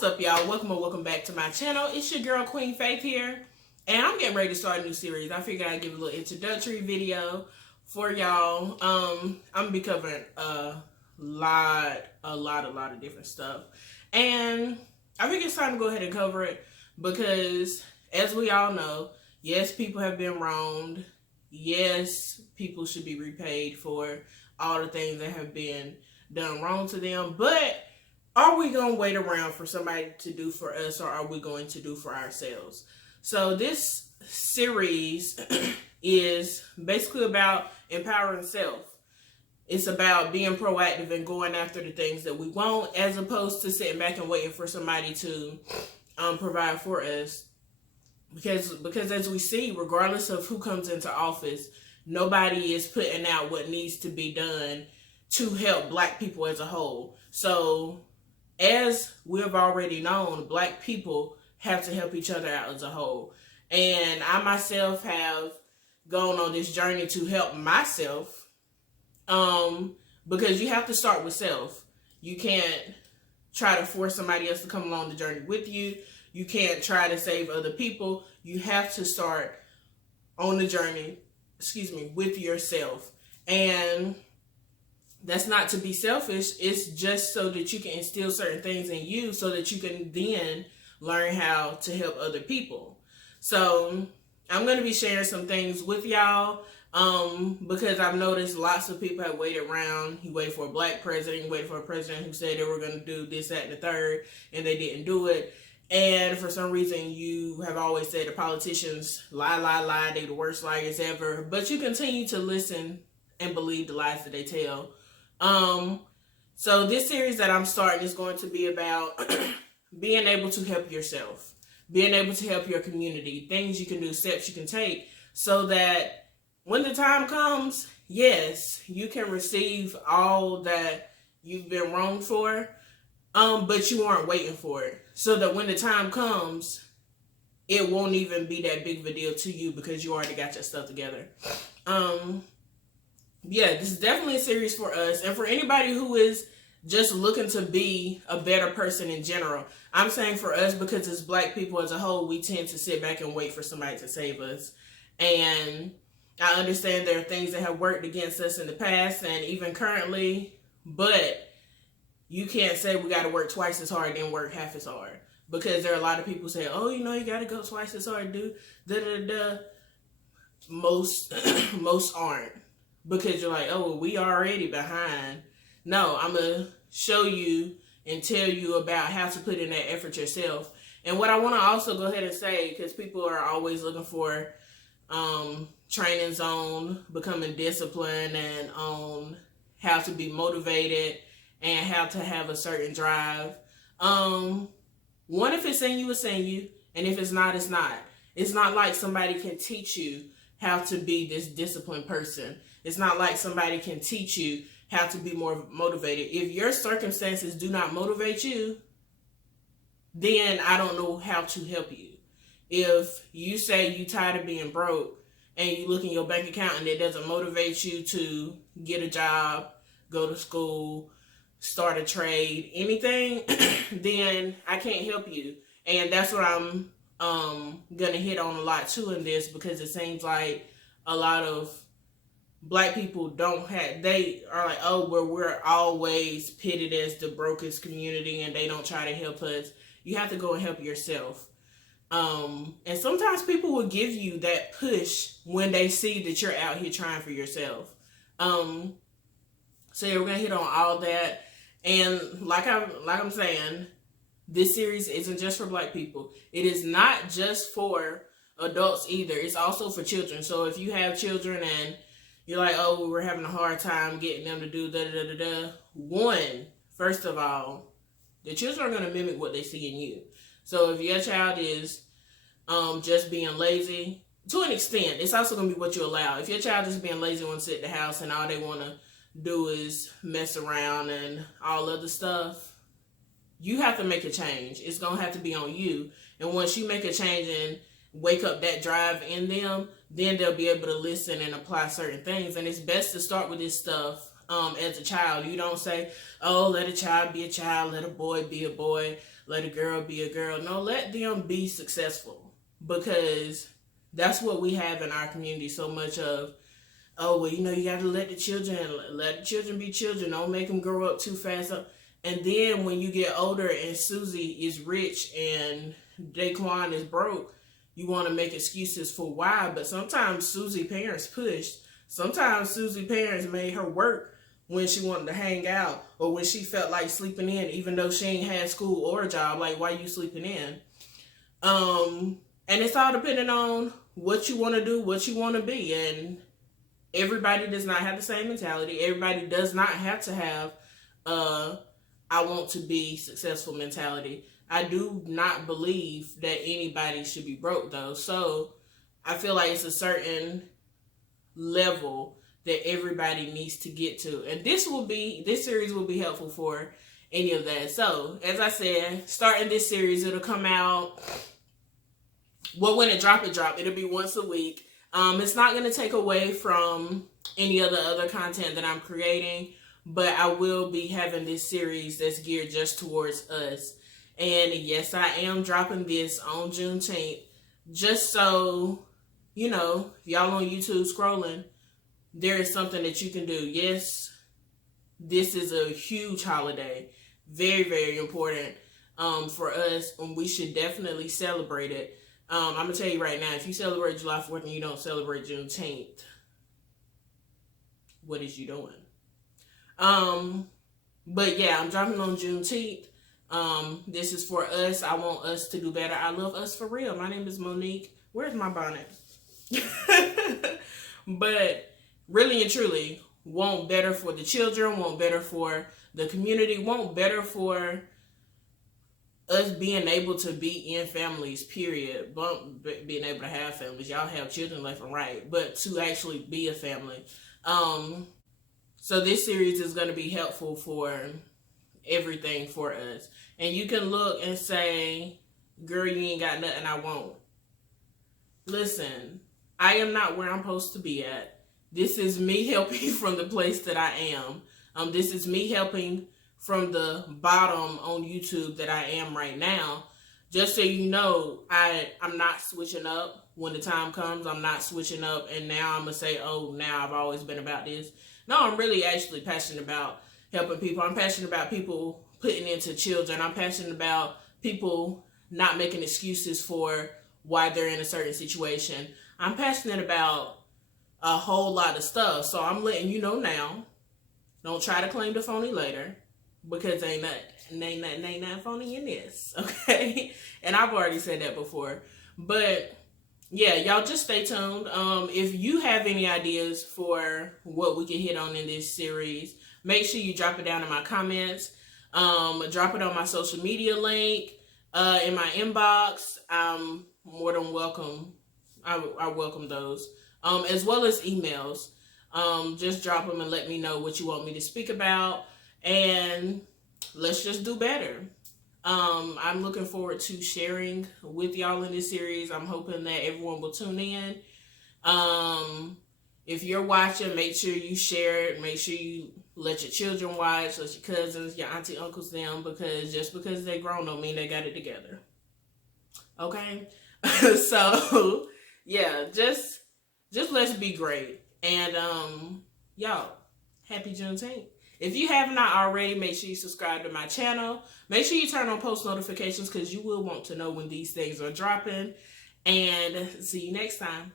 What's up, y'all? Welcome back to my channel. It's your girl Queen Faith here, and I'm getting ready to start a new series. I figured I'd give a little introductory video for y'all. I'm gonna be covering a lot of different stuff, and I think it's time to go ahead and cover it because, as we all know, yes, people have been wronged. Yes, people should be repaid for all the things that have been done wrong to them, but are we going to wait around for somebody to do for us, or are we going to do for ourselves? So this series is basically about empowering self. It's about being proactive and going after the things that we want, as opposed to sitting back and waiting for somebody to provide for us. Because as we see, regardless of who comes into office, nobody is putting out what needs to be done to help Black people as a whole. So, as we have already known, Black people have to help each other out as a whole. And I myself have gone on this journey to help myself, because you have to start with self. You can't try to force somebody else to come along the journey with you. You can't try to save other people. You have to start on the journey, with yourself. And that's not to be selfish. It's just so that you can instill certain things in you so that you can then learn how to help other people. So I'm going to be sharing some things with y'all because I've noticed lots of people have waited around. You waited for a Black president. You waited for a president who said they were going to do this, that, and the third, and they didn't do it. And for some reason, you have always said the politicians lie. They're the worst liars ever. But you continue to listen and believe the lies that they tell. So this series that I'm starting is going to be about being able to help yourself, being able to help your community, things you can do, steps you can take, so that when the time comes, yes, you can receive all that you've been wronged for, but you aren't waiting for it. So that when the time comes, it won't even be that big of a deal to you because you already got your stuff together. Yeah, this is definitely a series for us. And for anybody who is just looking to be a better person in general. I'm saying for us because as Black people as a whole, we tend to sit back and wait for somebody to save us. And I understand there are things that have worked against us in the past and even currently, but you can't say we got to work twice as hard and work half as hard. Because there are a lot of people say, oh, you got to go twice as hard, do da-da-da. Most aren't. Because you're like, oh, well, we already behind. No, I'm going to show you and tell you about how to put in that effort yourself. And what I want to also go ahead and say, because people are always looking for trainings on becoming disciplined and on how to be motivated and how to have a certain drive. One, if it's in you, it's in you. And if it's not, it's not. It's not like somebody can teach you how to be this disciplined person. It's not like somebody can teach you how to be more motivated. If your circumstances do not motivate you, then I don't know how to help you. If you say you tired of being broke and you look in your bank account and it doesn't motivate you to get a job, go to school, start a trade, anything, then I can't help you. And that's what I'm gonna hit on a lot too in this, because it seems like a lot of Black people they are like, oh, we're always pitted as the brokest community and they don't try to help us. You have to go and help yourself. And sometimes people will give you that push when they see that you're out here trying for yourself. So yeah, we're gonna hit on all that. And like I'm saying, this series isn't just for Black people. It is not just for adults either. It's also for children. So if you have children and you're like, oh, we're having a hard time getting them to do da-da-da-da-da. One, first of all, the children are going to mimic what they see in you. So if your child is just being lazy, to an extent, it's also going to be what you allow. If your child is being lazy and wants to sit at the house and all they want to do is mess around and all other stuff, you have to make a change. It's going to have to be on you. And once you make a change and wake up that drive in them, then they'll be able to listen and apply certain things. And it's best to start with this stuff as a child. You don't say, oh, let a child be a child, let a boy be a boy. let a girl be a girl. No, let them be successful, because that's what we have in our community so much of. Oh, well, you got to let the children be children. Don't make them grow up too fast. And then when you get older and Susie is rich and Daquan is broke, you want to make excuses for why. But sometimes Susie parents pushed. Sometimes Susie parents made her work when she wanted to hang out or when she felt like sleeping in, even though she ain't had school or a job. Like, why you sleeping in? And it's all depending on what you want to do, what you want to be. And everybody does not have the same mentality. Everybody does not have to have I want to be successful mentality. I do not believe that anybody should be broke, though. So I feel like it's a certain level that everybody needs to get to. And this series will be helpful for any of that. So, as I said, starting this series, it'll come out, well, when it drop. It'll be once a week. It's not going to take away from any of the other content that I'm creating, but I will be having this series that's geared just towards us. And yes, I am dropping this on Juneteenth, just so, if y'all on YouTube scrolling, there is something that you can do. Yes, this is a huge holiday, very, very important for us, and we should definitely celebrate it. I'm going to tell you right now, if you celebrate July 4th and you don't celebrate Juneteenth, what is you doing? But yeah, I'm dropping on Juneteenth. This is for us. I want us to do better. I love us for real. My name is Monique. Where's my bonnet? But really and truly, want better for the children, want better for the community, want better for us being able to be in families, period. Being able to have families. Y'all have children left and right, but to actually be a family. So this series is going to be helpful for everything for us. And you can look and say, girl, you ain't got nothing I want. Listen, I am not where I'm supposed to be at. This is me helping from the place that I am. This is me helping from the bottom on YouTube that I am right now. Just so you know, I'm not switching up when the time comes. I'm not switching up and now I'm going to say, oh, now I've always been about this. No, I'm really actually passionate about helping people. I'm passionate about people putting into children. I'm passionate about people not making excuses for why they're in a certain situation. I'm passionate about a whole lot of stuff. So I'm letting you know now. Don't try to claim the phony later, because ain't nothing phony in this, okay? And I've already said that before. But yeah, y'all just stay tuned. If you have any ideas for what we can hit on in this series, make sure you drop it down in my comments. Drop it on my social media link, in my inbox. I'm more than welcome. I welcome those. As well as emails. Just drop them and let me know what you want me to speak about. And let's just do better. I'm looking forward to sharing with y'all in this series. I'm hoping that everyone will tune in. If you're watching, make sure you share it. Make sure you let your children watch, let your cousins, your auntie, uncles, them, because just because they grown don't mean they got it together. Okay? So, yeah, just let's be great. And, y'all, happy Juneteenth. If you have not already, make sure you subscribe to my channel. Make sure you turn on post notifications because you will want to know when these things are dropping. And see you next time.